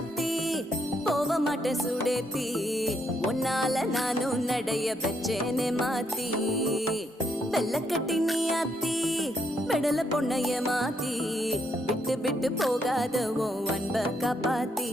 ஆத்தி போக மாட்டேன் சுடேத்தி உன்னால நானும் நடைய பெற்றேனே மாத்தி வெள்ளக்கட்டி நீ ஆத்தி பெடல பொண்ணைய மாத்தி விட்டு விட்டு போகாத உன் அன்ப காப்பாத்தி